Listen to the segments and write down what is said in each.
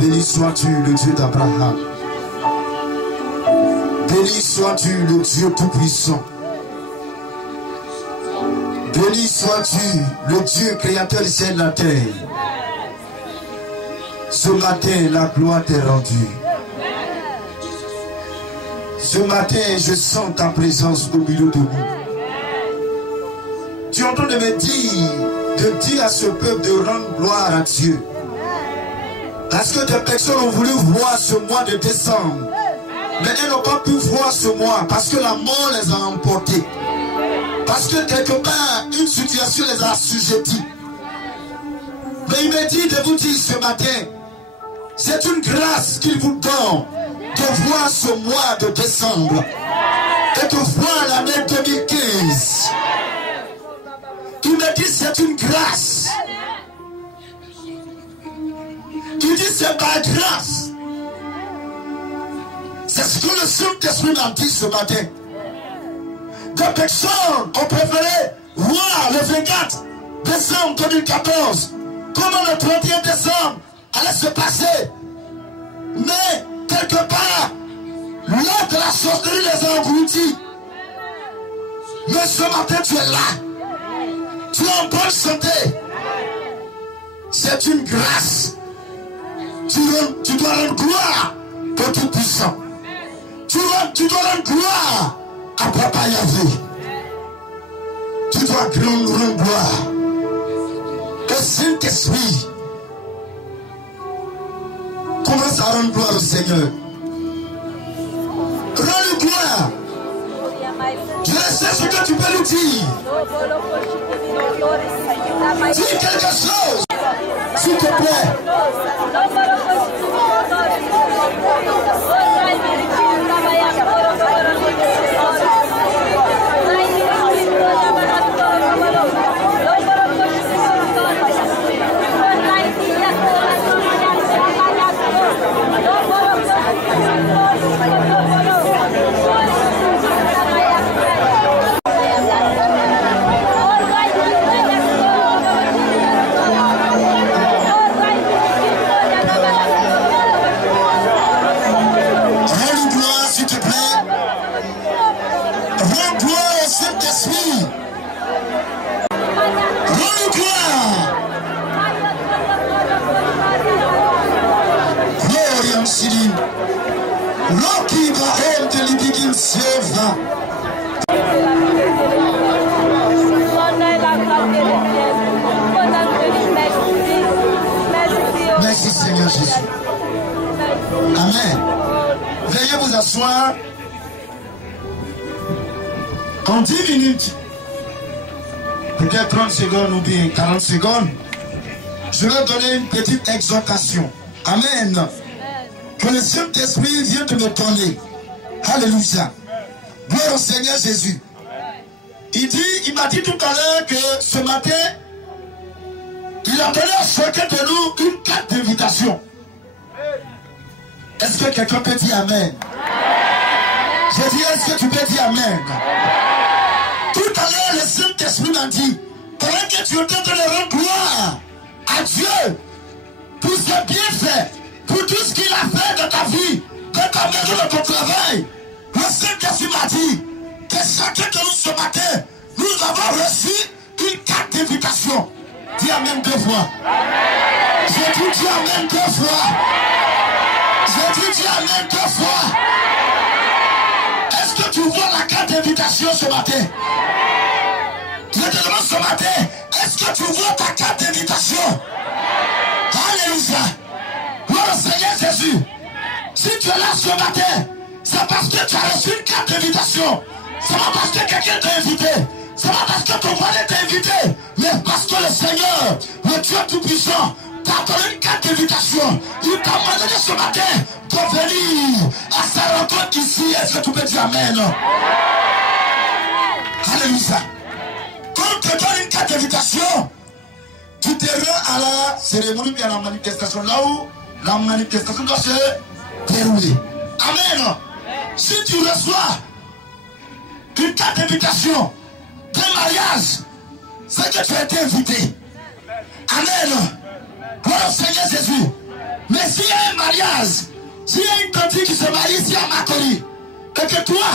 Béni sois-tu le Dieu d'Abraham. Béni sois-tu le Dieu tout-puissant. Béni sois-tu le Dieu créateur du ciel et de la terre. Ce matin, la gloire t'est rendue. Ce matin, je sens ta présence au milieu de nous. Tu es en train de me dire à ce peuple de rendre gloire à Dieu. Parce que des personnes ont voulu voir ce mois de décembre. Mais elles n'ont pas pu voir ce mois. Parce que la mort les a emportés. Parce que quelque part, une situation les a assujettis. Mais il me dit de vous dire ce matin, c'est une grâce qu'il vous donne de voir ce mois de décembre. Et de voir l'année 2015. Il me dit c'est une grâce. Il dit c'est pas grâce. C'est ce que le Saint-Esprit m'a dit ce matin. Des personnes ont préféré voir le 24 décembre 2014 comment le 31 décembre allait se passer. Mais quelque part, l'ordre de la sorcellerie les a engloutis. Mais ce matin tu es là. Tu es en bonne santé. C'est une grâce. Tu dois rendre gloire au Tout-Puissant. Tu dois rendre gloire à Papa Yahvé. Tu dois rendre gloire au Saint-Esprit. Commence à rendre gloire au Seigneur. Rends-lui gloire. Je sais ce que tu peux lui dire. Dis quelque chose, s'il te plaît. Merci Seigneur Jésus. Amen. Veuillez vous asseoir. En 10 minutes, peut-être 30 secondes ou bien 40 secondes, je vais donner une petite exhortation. Amen. Que le Saint-Esprit vienne de me donner. Alléluia. Gloire au Seigneur Jésus. Il m'a dit tout à l'heure que ce matin, il a donné à chacun de nous une carte d'invitation. Est-ce que quelqu'un peut dire Amen? J'ai dit, est-ce que tu peux dire Amen? Tout à l'heure, le Saint-Esprit m'a dit, pendant que tu es en train de rendre gloire à Dieu pour ses bienfaits, pour tout ce qu'il a fait dans ta vie, dans ta maison, dans ton travail, le Saint-Esprit m'a dit que chacun de nous ce matin, nous avons reçu une carte d'invitation. Dis Amen 2 fois. J'ai dit dis Amen 2 fois. J'ai dit dis Amen 2 fois. Est-ce que tu vois la carte d'invitation ce matin? Je te demande ce matin, est-ce que tu vois ta carte d'invitation? Alléluia. Gloire au Seigneur Jésus. Si tu es là ce matin, c'est parce que tu as reçu une carte d'invitation. C'est pas parce que quelqu'un t'a invité. C'est pas parce que ton voisin t'a invité. que le Seigneur, le Dieu Tout-Puissant, t'a donné une carte d'invitation. Il t'a demandé ce matin de venir à sa rencontre ici. Est-ce que tu peux dire Amen? Alléluia. Quand on te donne une carte d'invitation, tu te rends à la cérémonie et à la manifestation. Là où la manifestation doit se dérouler. Amen. Si tu reçois une carte d'invitation d'un mariage, c'est que tu as été invité. Amen. Gloire au Seigneur Jésus. Mais s'il y a un mariage, s'il y a une tante qui se marie ici à Makori, et que toi,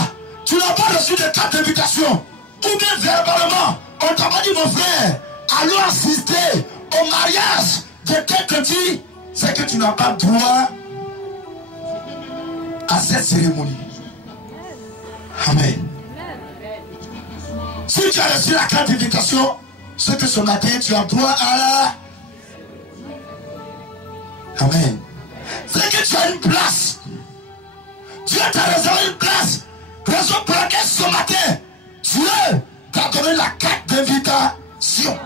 tu n'as pas reçu de carte d'invitation, ou bien verbalement, on t'a pas dit, mon frère, allons assister au mariage de quelqu'un dit, c'est que tu n'as pas droit à cette cérémonie. Amen. Si tu as reçu la carte d'invitation, c'est que ce matin, tu as droit à la... Amen. C'est que tu as une place. Dieu t'a réservé une place. Raison pour laquelle ce matin, Dieu t'a donné la carte d'invitation.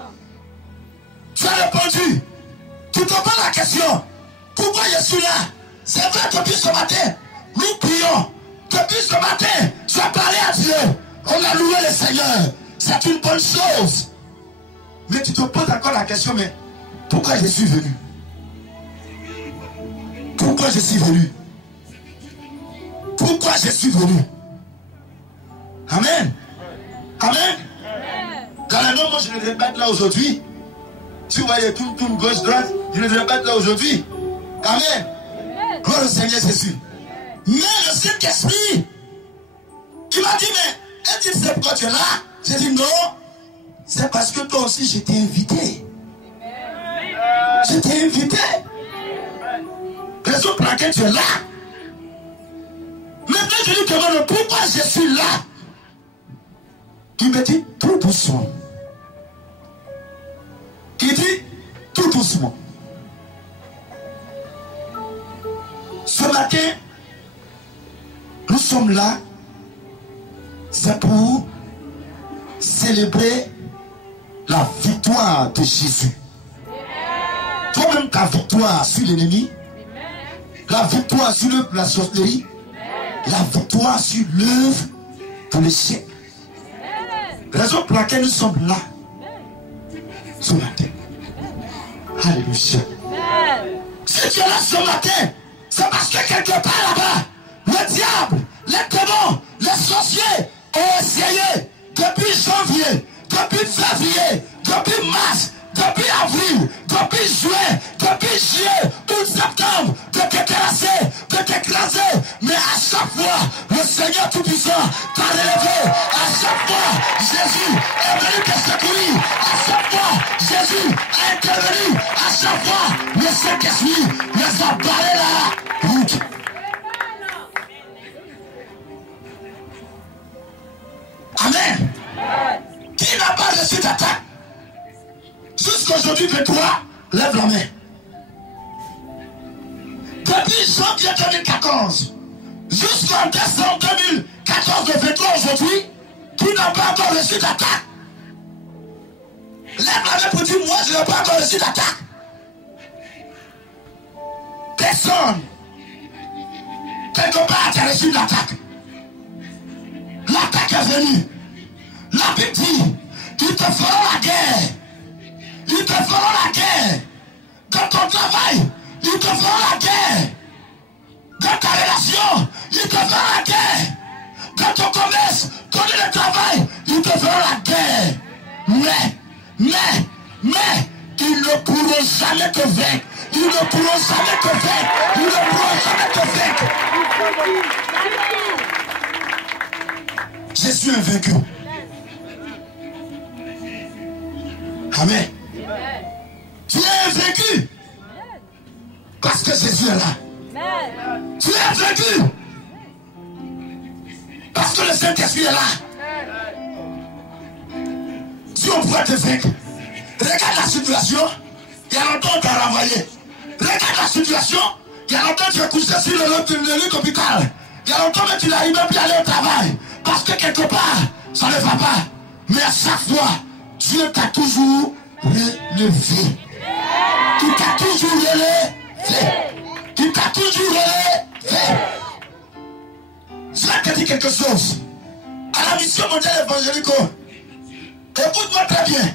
Tu as répondu. Tu te poses la question. Pourquoi je suis là? C'est vrai, depuis ce matin, nous prions. Depuis ce matin, tu as parlé à Dieu. On a loué le Seigneur. C'est une bonne chose. Mais tu te poses encore la question, mais pourquoi je suis venu? Pourquoi je suis venu? Pourquoi je suis venu? Amen. Amen. Quand moi je ne devrais pas être là aujourd'hui. Si vous voyez tout gauche, droite, je ne devrais pas être là aujourd'hui. Amen. Gloire au Seigneur Jésus. Mais le Saint-Esprit, il m'a dit, mais elle dit, c'est pourquoi tu es là? J'ai dit non. C'est parce que toi aussi je t'ai invité. Je t'ai invité. Raison pour laquelle tu es là. Maintenant je lui demande pourquoi je suis là. Il me dit tout doucement. Il dit tout doucement. Ce matin, nous sommes là. C'est pour célébrer la victoire de Jésus. Toi-même ta victoire sur l'ennemi, la victoire sur la sorcellerie, la victoire sur l'œuvre de l'échec. Raison pour laquelle nous sommes là ce matin. Alléluia. Si tu es là ce matin, c'est parce que quelque part là-bas, le diable, les démons, les sorciers ont essayé depuis janvier, depuis février, depuis mars, depuis avril, depuis juin, depuis juillet, août, septembre, de t'écraser, mais à chaque fois, le Seigneur Tout-Puissant t'a relevé. À chaque fois, Jésus est venu te secourir. À chaque fois, Jésus a intervenu. À chaque fois, le Saint-Esprit les a barrés la route. Amen. Qui n'a pas reçu d'attaque? Jusqu'aujourd'hui, 23, lève la main. Depuis janvier 2014, jusqu'en décembre 2014, le 23 aujourd'hui, qui n'a pas encore reçu d'attaque? Lève la main pour dire, moi je n'ai pas encore reçu d'attaque. Personne. Quelque part, tu as reçu l'attaque. L'attaque est venue. La Bible dit, ils te feront la guerre. Ils te feront la guerre. Dans ton travail, ils te feront la guerre. Dans ta relation, ils te feront la guerre. Dans ton commerce, ton lieu de travail, ils te feront la guerre. Mais, ils ne pourront jamais te vaincre. Ils ne pourront jamais te vaincre. Ils ne pourront jamais te vaincre. Je suis invaincu. Amen. Tu es invaincu. Parce que Jésus est là. Tu es invaincu. Parce que le Saint-Esprit est là. Si on pourrait te vaincre, regarde la situation. Il y a longtemps tu as renvoyé. Regarde la situation. Il y a longtemps tu es couché sur le lit d'hôpital. Il y a longtemps mais tu n'arrives même plus à aller au travail. Parce que quelque part, ça ne va pas. Mais à chaque fois, Dieu t'a toujours relevé. Il t'a toujours relevé. Il t'a toujours relevé. Je vais te dire quelque chose. À la mission mondiale évangélique, écoute-moi très bien.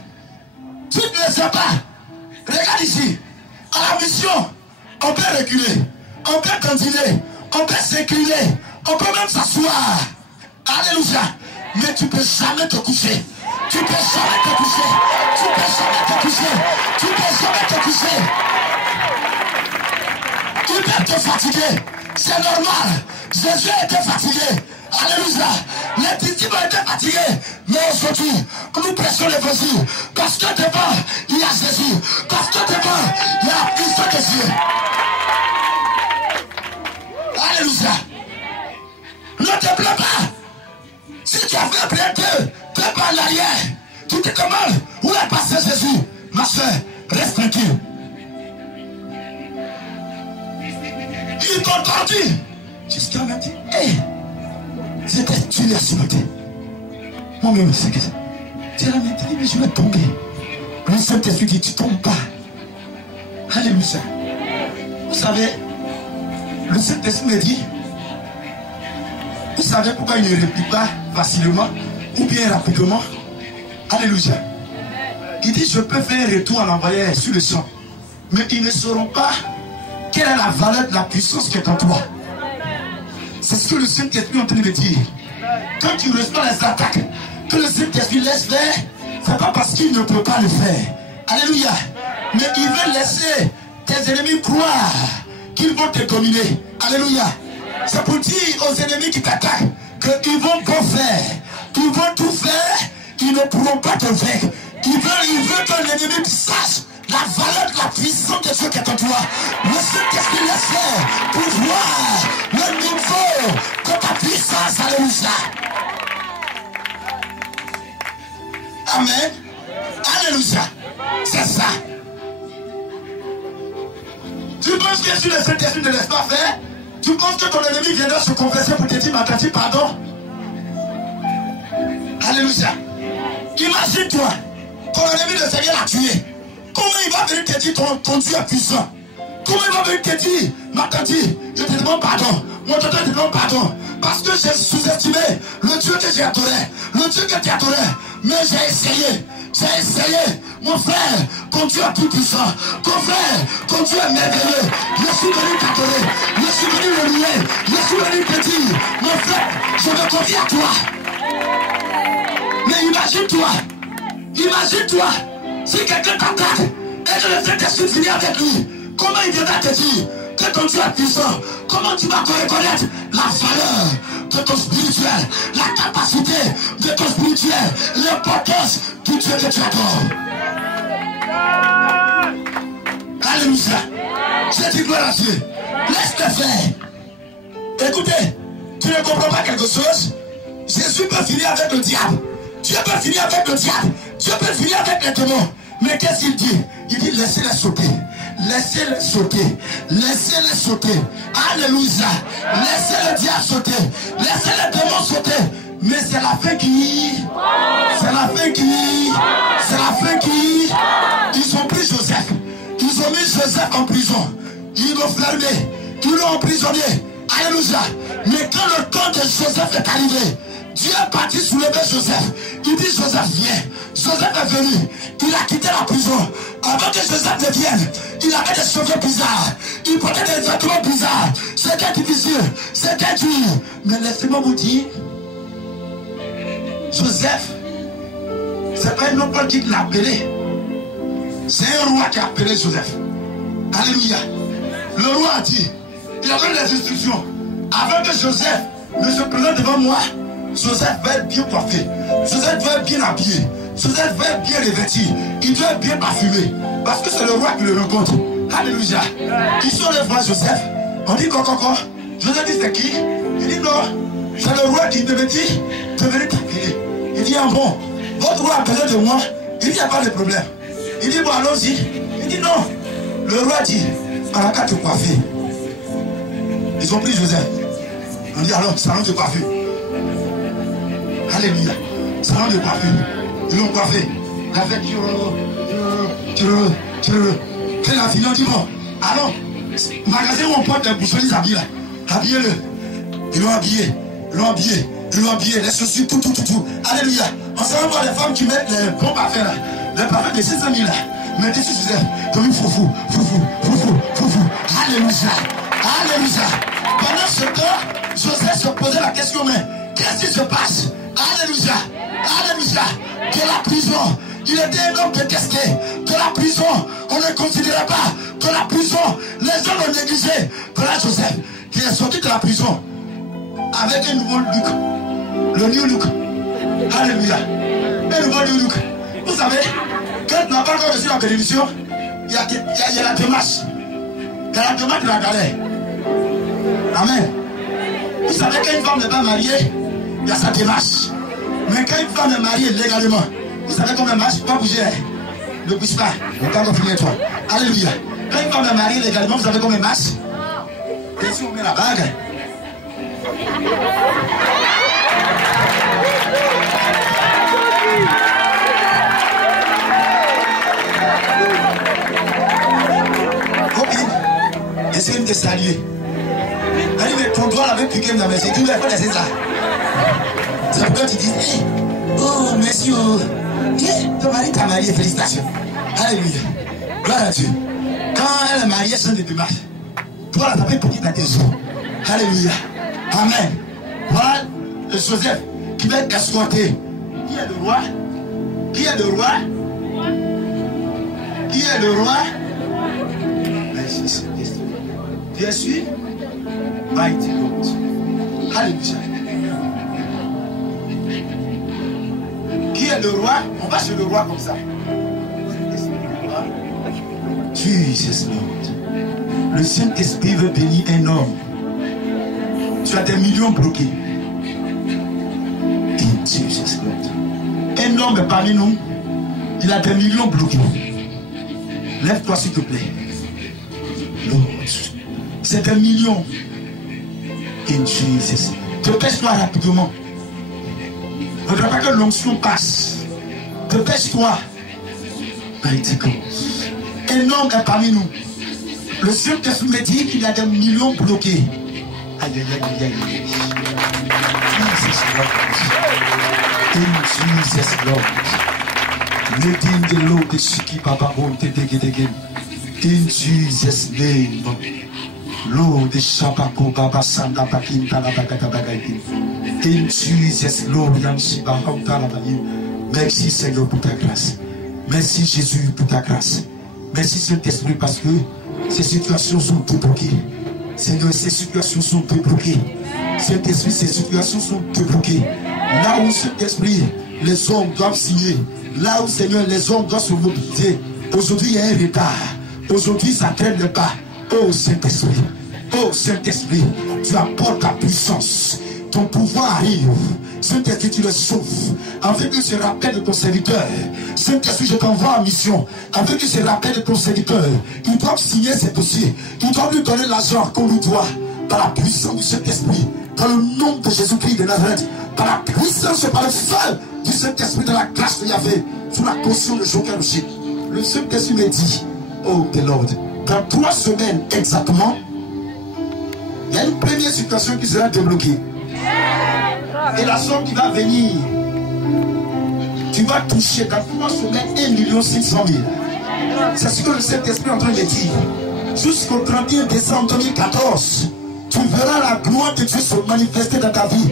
Tu ne le sais pas. Regarde ici. À la mission, on peut reculer, on peut continuer, on peut s'incliner, on peut même s'asseoir. Alléluia. Mais tu ne peux jamais te coucher. Tu ne peux jamais te coucher. Tu ne peux jamais te coucher. Tu ne peux jamais te coucher. Tu peux te fatiguer. C'est normal. Jésus était fatigué. Alléluia. Les disciples étaient fatigués. Mais aujourd'hui, nous prêchons l'évangile. Parce que devant, il y a Jésus. Parce que devant, il y a la puissance de Dieu. Alléluia. Ne te plains pas. Si tu avais appelé deux pas en arrière, tu te demandes où est passé Jésus. Ma soeur, reste tranquille. Ils t'ont entendu. Jusqu'à m'a dit, hé, c'était tué à ce matin. Moi-même, c'est que ça. Tu as dit, mais je vais tomber. Le Saint-Esprit dit, tu ne tombes pas. Alléluia. Vous savez, le Saint-Esprit me dit, vous savez pourquoi il ne réplique pas facilement ou bien rapidement? Alléluia. Il dit, je peux faire un retour en envoyé sur le champ. Mais ils ne sauront pas quelle est la valeur de la puissance qui est en toi. C'est ce que le Saint-Esprit est en train de dire. Quand tu reçois les attaques que le Saint-Esprit laisse faire, ce n'est pas parce qu'il ne peut pas le faire. Alléluia. Mais il veut laisser tes ennemis croire qu'ils vont te dominer. Alléluia. C'est pour dire aux ennemis qui t'attaquent qu'ils vont tout faire. Ils vont tout faire. Ils ne pourront pas te vaincre. Il veut que l'ennemi sache la valeur de la puissance de Dieu qui est en toi. Le Saint-Esprit laisse faire pour voir le niveau de ta puissance. Alléluia. Amen. Alléluia. C'est ça. Tu penses que si le Saint-Esprit ne laisse pas faire, tu penses que ton ennemi viendra se confesser pour te dire, ma tante, pardon? Alléluia. Imagine-toi, ton ennemi le Seigneur l'a tué. Comment il va venir te dire ton Dieu est puissant? Comment il va venir te dire, ma tante, je te demande pardon, mon tonton te demande pardon, parce que j'ai sous-estimé le Dieu que j'ai adoré, le Dieu que tu adorais, mais j'ai essayé, mon frère, ton Dieu est tout puissant, ton frère, ton Dieu est merveilleux, je suis venu t'adorer, je suis venu le louer, je suis venu te dire, mon frère, je me confie à toi. Mais imagine-toi, si quelqu'un t'attaque et que le Saint-Esprit finit avec lui, comment il viendra te dire que ton Dieu est puissant? Comment tu vas reconnaître la valeur de ton spirituel, la capacité de ton spirituel, l'importance du Dieu que tu adores? Alléluia. Je dis gloire à Dieu. Laisse-le faire. Écoutez, tu ne comprends pas quelque chose? Jésus peut finir avec le diable. Dieu peut finir avec le diable. Dieu peut finir avec les démons. Mais qu'est-ce qu'il dit? Il dit laissez-les sauter. Laissez-les sauter. Laissez-les sauter. Alléluia. Laissez le diable sauter. Laissez les démons sauter. Mais c'est la fin qui... C'est la fin qui... C'est la fin qui... Ils ont pris Joseph. Ils ont mis Joseph en prison. Ils l'ont fermé. Ils l'ont emprisonné. Alléluia. Mais quand le temps de Joseph est arrivé, Dieu est parti soulever Joseph. Il dit Joseph viens. Joseph est venu. Il a quitté la prison. Avant que Joseph ne vienne, il avait des cheveux bizarres. Il portait des vêtements bizarres. C'était difficile. C'était dur. Mais laissez-moi vous dire, Joseph, c'est pas un homme qui l'a appelé. C'est un roi qui a appelé Joseph. Alléluia. Le roi a dit, il avait des instructions. Avant que Joseph ne se présente devant moi, Joseph va être bien coiffé. Joseph va être bien habillé. Joseph va être bien revêtu. Il doit être bien parfumé. Parce que c'est le roi qui le rencontre. Alléluia. Ils sont les voir Joseph. On dit quoi? Joseph dit c'est qui? Il dit non. C'est le roi qui devait dire de venir t'appeler. Il dit ah bon, votre roi a besoin de moi. Il dit il n'y a pas de problème. Il dit bon allons-y. Il dit non. Le roi dit à la carte coiffée. Ils ont pris Joseph. On dit alors salon de coiffure. Alléluia. Salon de coiffure. Ils l'ont coiffé. La vêture Quand il a fini, on dit bon, alors, magasin où on porte des bouchons, ils habillent là. Habillez-le. Ils l'ont habillé. Les chaussures, tout. Alléluia. On s'en va voir les femmes qui mettent les bons parfums là. Les parfums de 600 000 là. Mettez sur Joseph. Comme foufou. Alléluia. Pendant ce temps, Joseph se posait la question, mais qu'est-ce qui se passe? Alléluia. De la prison. Il était un homme détesté. De la prison, on ne considérait pas. De la prison, les gens l'ont négligé. Voilà Joseph qui est sorti de la prison avec un nouveau look. Le new look. Alléluia. Un nouveau new look. Vous savez, quand on n'a pas encore reçu la bénédiction, il y a la démarche. Il y a la démarche de la galère. Amen. Vous savez, quand une femme n'est pas mariée, il y a sa démarche. Mais quand une femme est mariée légalement, vous savez comment elle marche? Il ne faut pas bouger. Ne bouge pas. Le temps continue toi. Alléluia. Quand une femme est mariée légalement, vous savez comment elle marche? Et si on met la bague? Copine, essaye de saluer. Elle dit, mais ton doigt l'avait piqué, mais c'est tout, il faut laisser ça. C'est pourquoi tu dis, hey, oh, monsieur, ton mari t'a marié, félicitations. Alléluia. Gloire à Dieu. Quand elle est mariée, c'est une démarche. Toi, ça fait petit à tes os. Alléluia. Amen. Voilà le Joseph qui va être escorté. Qui est le roi? Bien sûr, mighty God. Alléluia. Qui est le roi? On va chez le roi comme ça. Jesus Lord. Le Saint-Esprit veut bénir un homme. Tu as des millions bloqués. In Jesus Lord. Un homme est parmi nous. Il a des millions bloqués. Lève-toi s'il te plaît. Lord. C'est des millions. In Jesus. Dépêche-toi rapidement. Ne voudrais pas que l'onction passe. Dépêche-toi. Mighty God. Un homme est parmi nous. Le Saint-Esprit me dit qu'il y a des millions bloqués. Aïe. Jesus Lord. In Jesus Lord. Leading the Lord, the Shiki Baba Bonte Degedegen. In Jesus' name. Lord, the Shabako Baba Sanda Bakin Talabagabagain. In Jesus' Lord, Yanshiba Hautalabayin. Merci Seigneur pour ta grâce. Merci Jésus pour ta grâce. Merci Saint-Esprit parce que ces situations sont débloquées. Seigneur, ces situations sont débloquées. Saint-Esprit, ces situations sont débloquées. Là où Saint-Esprit, les hommes doivent signer. Là où Seigneur, les hommes doivent se mobiliser. Aujourd'hui, il y a un retard. Aujourd'hui, ça traîne le pas. Oh Saint-Esprit, tu apportes ta puissance. Ton pouvoir arrive. Saint-Esprit, tu le sauves. Afin que se rappelle de ton serviteur. Saint-Esprit, je t'envoie en mission. Afin que se rappelle de ton serviteur. Ils doivent signer ces dossiers. Ils doivent lui donner l'argent qu'on lui doit. Par la puissance du Saint-Esprit. Dans le nom de Jésus-Christ de Nazareth. Par la puissance et par le feu du Saint-Esprit, de la grâce de Yahvé. Sous la caution de Joker aussi. Le Saint-Esprit me dit, oh the Lord, dans 3 semaines exactement, il y a une première situation qui sera débloquée. Et la somme qui va venir, tu vas toucher dans 3 semaines 1 600 000. C'est ce que le Saint-Esprit est en train de dire. Jusqu'au 31 décembre 2014, tu verras la gloire de Dieu se manifester dans ta vie.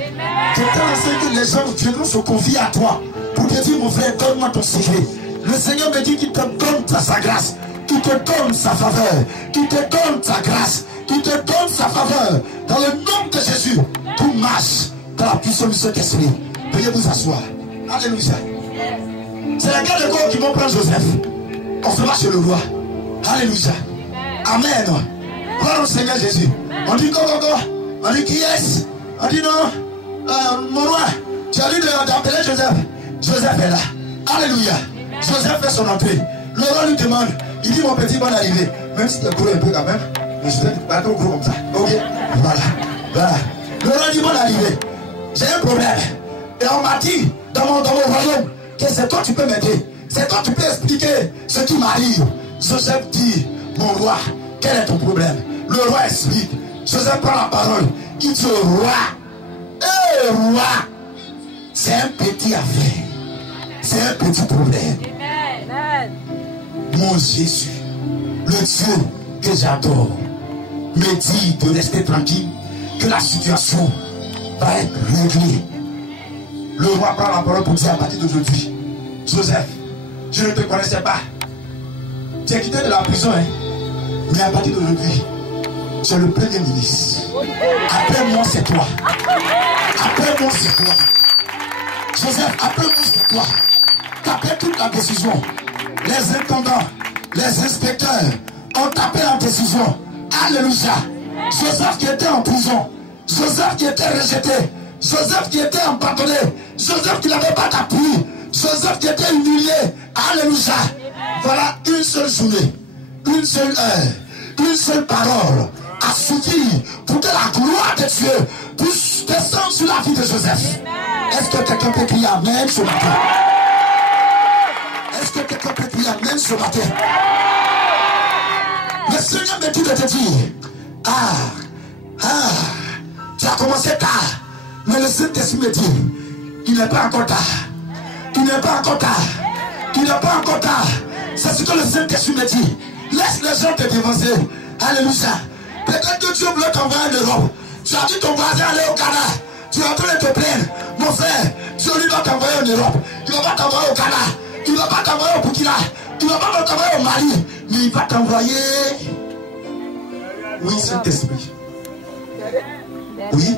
Je t'enseigne que les gens viendront se confier à toi pour te dire, mon frère, donne-moi ton secret. Le Seigneur me dit qu'il te donne sa grâce, qu'il te donne sa faveur, qu'il te donne sa grâce, qu'il te donne sa faveur. Dans le nom de Jésus, tout marche dans la puissance du Saint-Esprit. Veuillez vous asseoir. Alléluia. C'est les gars de corps qui vont prendre Joseph. On se va chez le roi. Alléluia. Amen. Gloire au Seigneur Jésus. On dit go. On dit qui est-ce? On dit non. Mon roi, tu as dit d'appeler Joseph. Joseph est là. Alléluia. Joseph fait son entrée. Le roi lui demande. Il dit, mon petit, bonne arrivée. Même si tu es gros un peu quand même. Mais je ne suis pas trop gros comme ça. Ok. Voilà. Le roi dit, bonne arrivée. J'ai un problème. Et on m'a dit dans mon royaume que c'est toi tu peux m'aider. C'est toi qui peux expliquer ce qui m'arrive. Joseph dit, mon roi, quel est ton problème? Le roi explique. Joseph prend la parole. Il dit au roi, hé roi, c'est un petit affaire. C'est un petit problème. Mon Jésus, le Dieu que j'adore, me dit de rester tranquille, que la situation va être réglée. Le roi prend la parole pour dire à partir d'aujourd'hui, Joseph, je ne te connaissais pas. Tu es quitté de la prison, hein? Mais à partir d'aujourd'hui, c'est le premier ministre. Après moi, c'est toi. Après moi, c'est toi. Joseph, après moi, c'est toi. Tu as pris toute la décision. Les intendants, les inspecteurs ont tapé la décision. Alléluia. Joseph qui était en prison, Joseph qui était rejeté, Joseph qui était emprisonné, Joseph qui n'avait pas d'appui, Joseph qui était humilié. Alléluia. Voilà une seule journée, une seule heure, une seule parole a suffi pour que la gloire de Dieu puisse descendre sur la vie de Joseph. Est-ce que quelqu'un peut crier amen ce matin? Est-ce que quelqu'un peut crier amen ce matin? Le Seigneur me dit de te dire, tu as commencé tard, mais le Saint-Esprit me dit, il n'est pas encore tard. Il n'est pas encore tard. Il n'est pas encore tard. C'est ce que le Saint-Esprit me dit. Laisse les gens te dévancer. Alléluia. Peut-être que Dieu veut t'envoyer en Europe. Tu as dit ton voisin aller au Canada. Tu es en train de te plaindre. Mon frère, Dieu lui va t'envoyer en Europe. Il ne va pas t'envoyer au Canada. Il ne va pas t'envoyer au Burkina. Il ne va pas t'envoyer au Mali. Mais il va t'envoyer. Oui, Saint-Esprit. Oui.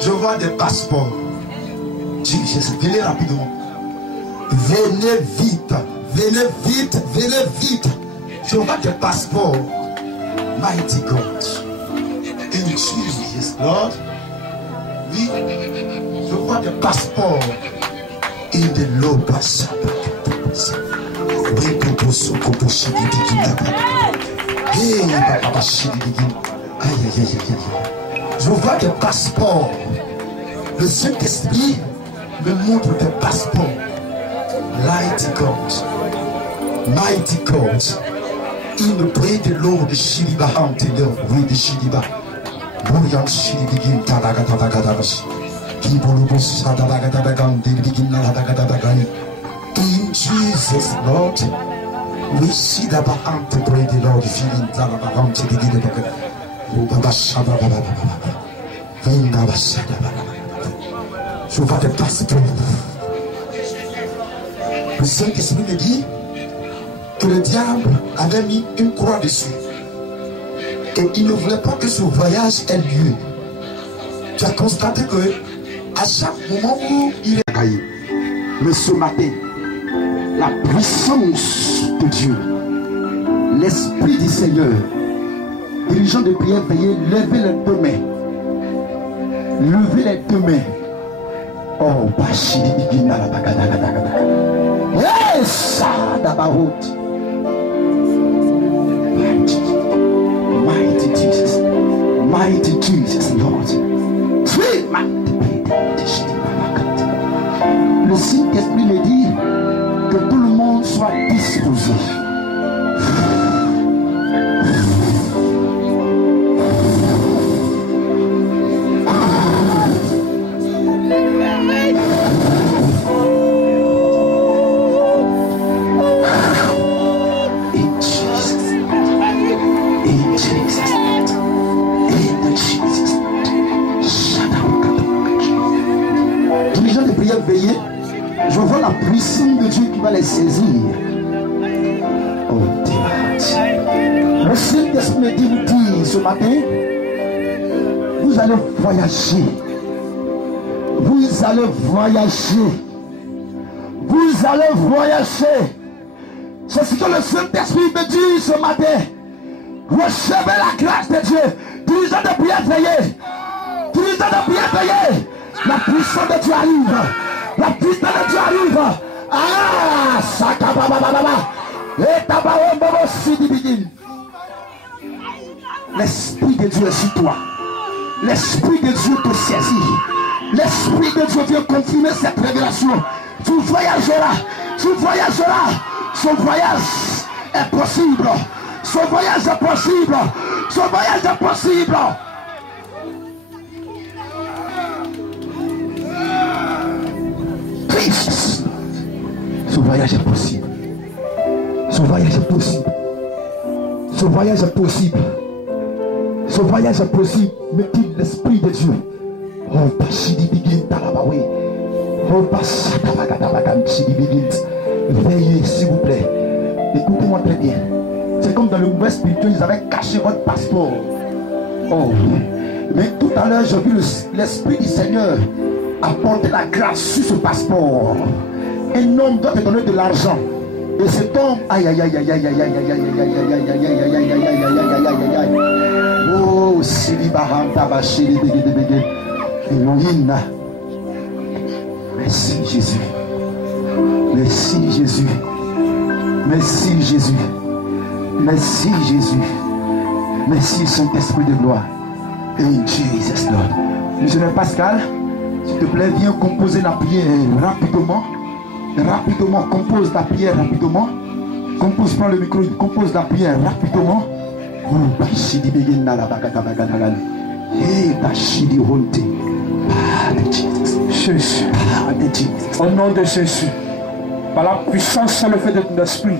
Je vois des passeports. Jesus, venez rapidement. Venez vite. Venez vite. Venez vite. Je vois des passeports. Mighty God. In Jesus, Lord. Oui. Je vois des passeports. In the low passport. Je vois des passeports. Le Saint-Esprit me montre des passeports. Mighty God. Mighty God. Il me prie de l'eau de Shiliba Hanteleur. Oui, de Shiliba. Bouyan Shilibigin Tadagatadagadagas. Kibolubus Sadagatabagam, Dilbigin Nadagatabagani. In Jesus, Lord, we see the Baham to pray the Lord, feeling Talabaham to begin the book. Je vois des passeports. Le Saint-Esprit me dit que le diable avait mis une croix dessus. Et il ne voulait pas que ce voyage ait lieu. Tu as constaté que à chaque moment où il est caillé, mais ce matin, la puissance de Dieu, l'Esprit du Seigneur, dirigeant de prière, veuillez lever les deux mains. Levez les deux mains. Oh, Bachidi Bigina la Bagadagadaga. Yes, Dabarot. Mighty Jesus. Mighty Jesus, Lord. Free le Saint-Esprit me dit que tout le monde soit disposé. Je vois la puissance de Dieu qui va les saisir. Oh, Dieu. Le Saint-Esprit me dit ce matin, vous allez voyager. Vous allez voyager. Vous allez voyager. C'est ce que le Saint-Esprit me dit ce matin. Recevez la grâce de Dieu. Dirigeant de prière, veillez. Dirigeant de prière, veillez. La puissance de Dieu arrive. La puissance de Dieu arrive. Ah, sakababababa. Et tabaombobo sidibigin. L'Esprit de Dieu est sur toi. L'Esprit de Dieu te saisit. L'Esprit de Dieu vient confirmer cette révélation. Tu voyageras. Ce voyage-là, ce voyage est possible. Ce voyage est possible. Ce voyage est possible. Christ. Ce voyage est possible. Ce voyage est possible. Ce voyage est possible. Ce voyage est possible, me dit l'Esprit de Dieu. Oh, Pachidi Begin Talabawe. Oh, Pachidi Begin. Veillez, s'il vous plaît. Écoutez-moi très bien. C'est comme dans le mouvement spirituel, ils avaient caché votre passeport. Oh, mais tout à l'heure, j'ai vu l'Esprit du Seigneur apporter la grâce sur ce passeport. Un homme doit te donner de l'argent. Et cet homme, aïe aïe aïe aïe aïe aïe aïe aïe aïe aïe aïe aïe aïe aïe aïe aïe aïe aïe aïe. Oh, Sili Bahanta Bachili Bégé. Elohim. Merci Jésus. Merci Jésus. Merci Jésus. Merci Jésus. Merci Saint-Esprit de gloire. In Jesus Lord. Missionnaire Pascal, s'il te plaît, viens composer la prière rapidement. Rapidement, compose la prière rapidement. Compose, prends le micro, compose la prière rapidement. Jésus. Au nom de Jésus, par la puissance et le fait de ton esprit,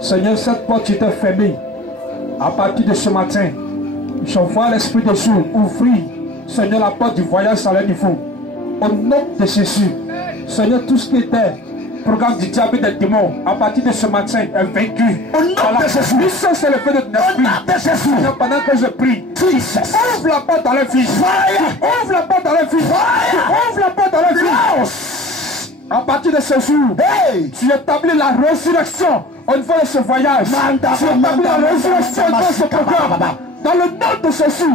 Seigneur, cette porte était fermée. À partir de ce matin, je vois l'Esprit de Dieu ouvrir, Seigneur, la porte du voyage à leur niveau. Au nom de Jésus, Seigneur, tout ce qui était programme du diable et des démons, à partir de ce matin, est vaincu. Au nom de Jésus, puissance et le fait de ton esprit. Seigneur, pendant que je prie, ouvre la porte à leur vie. Ouvre la porte à leur vie. Ouvre la porte à leur vie. À partir de ce jour, tu établis la résurrection au niveau de ce voyage. Tu établis la résurrection dans ce programme. Dans le nom de Jésus,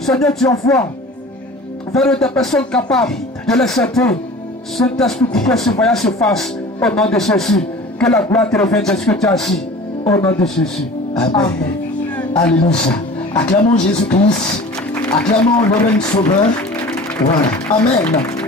Seigneur, tu envoies vers des personnes capables de l'accepter. Saint-Esprit, pour que ce voyage se fasse au nom de Jésus. Que la gloire te revienne de ce que tu as dit. Au nom de Jésus. Amen. Alléluia. Acclamons Jésus-Christ. Acclamons le règne sauveur. Voilà. Amen.